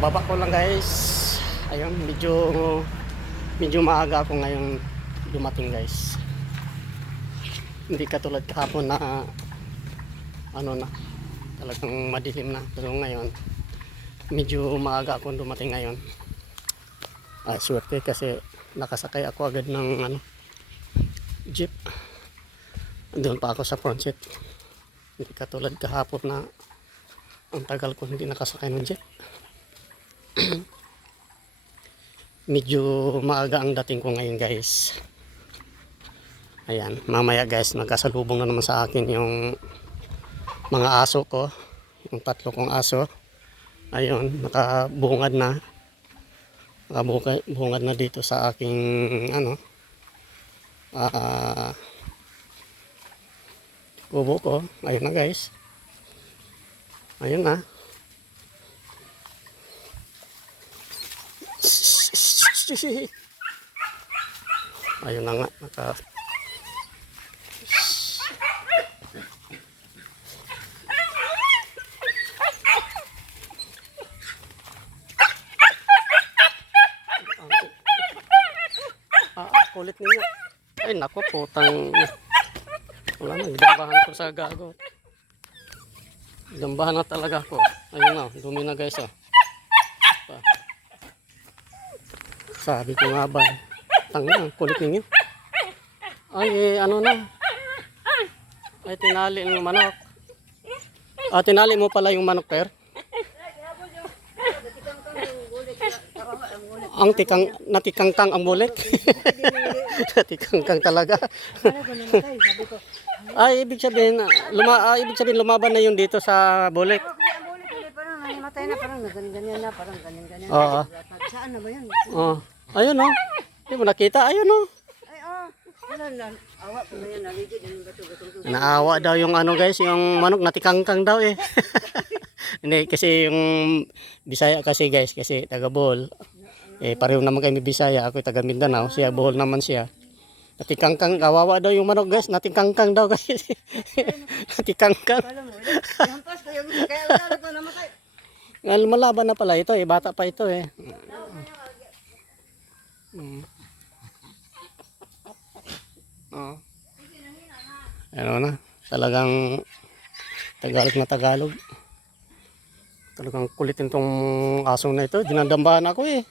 Kababa ko lang guys. Ayun, medyo maaga ako ngayon dumating guys. Hindi katulad kahapon na ano na, talagang madilim na. Pero ngayon, medyo maaga ako dumating ngayon. Ay, swerte kasi nakasakay ako agad ng jeep. Doon pa ako sa front seat. Hindi katulad kahapon na ang tagal ko hindi nakasakay ng jeep. Medyo maaga ang dating ko ngayon guys. Ayan, mamaya guys magkasalubong na naman sa akin yung mga aso ko, yung 3 kong aso. Ayun, nakabungad na dito sa aking kubo ko. Ayun na guys, ayun na. Ayun na nga, kulit ninyo. Ay nako, putang. Wala na, idambahan ko sa gago. Idambahan na talaga ako. Ayun na, dumi na guys Sabi ko nga ba, tangina, kulit ninyo. Ay, ano na. Ay, tinali ng manok. Tinali mo pala yung manok, per? Ang natikangkang ang bulik. Natikangkang talaga. Ay, ibig sabihin lumaban na yung dito sa bulik. Matay na, parang ganyan na, parang ganyan. Oo. Saan na ba yan? Oh. Ayun oh. Hindi mo nakita, ayun oh. Ay, awa ko na yan, naligid, yung bato. Naawa daw yung guys, yung manok natikangkang daw eh. Hindi, kasi yung Bisaya kasi guys, kasi taga Bohol. Pareho naman kami Bisaya, ako taga Mindanao, siya Bohol naman siya. Natikangkang, kawawa daw yung manok guys, natikangkang daw guys. Natikangkang. Hampas kayo, kaya wala pa namatay. Lumalaban na pala ito bata pa ito eh. Ano na, talagang Tagalog na Tagalog. Talagang kulitin tong asong na ito. Dinadambahan ako eh.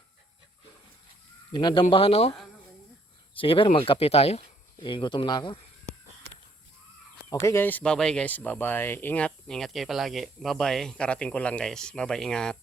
Dinadambahan ako. Sige pero magkape tayo. Gutom na ako. Okay guys, bye bye guys. Bye bye. Ingat kayo palagi. Bye bye. Karating ko lang guys. Bye bye, ingat.